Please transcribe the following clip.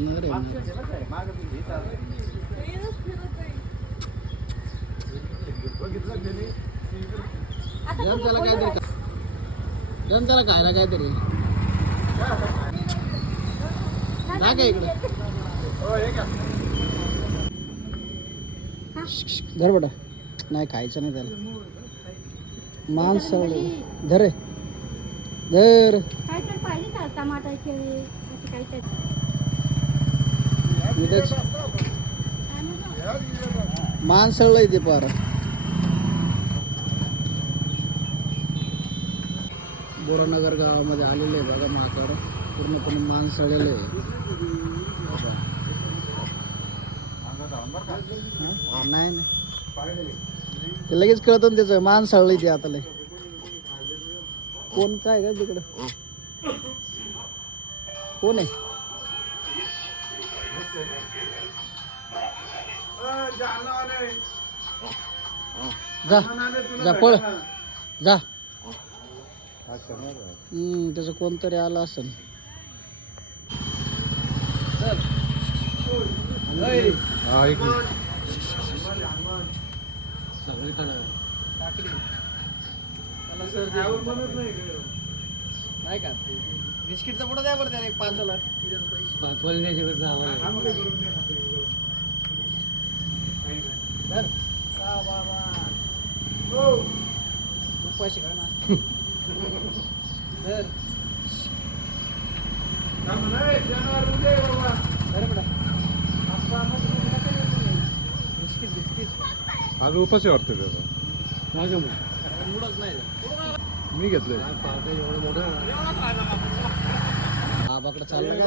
नर आहे, नर. जण त्याला काहीतरी जण त्याला खायला काहीतरी जा का इकडे धर बेटा नाही खायचं नाही त्याला मांस धर रे धर काहीतरी पाहिजे का टमाटर केळी असं काहीतरी माणसळलंय ते पार बोरानगर गावामध्ये आलेले आहे बघा माकड पूर्णपणे माणसळलेलं आहे नाही ते लगेच कळत ना त्याचं माणसळलंय ते आता लय कोण काय का तिकडं कोण आहे जा जा पळ जा त्याचं कोणतरी आलं असेल नाही का बिस्किटचा पुढं द्या बरं त्याला एक 5 पैसे का ना बिस्किट बिस्किट आज उपास वाटतं मुडच नाही मी घेतलंय आबाकडे चाललं का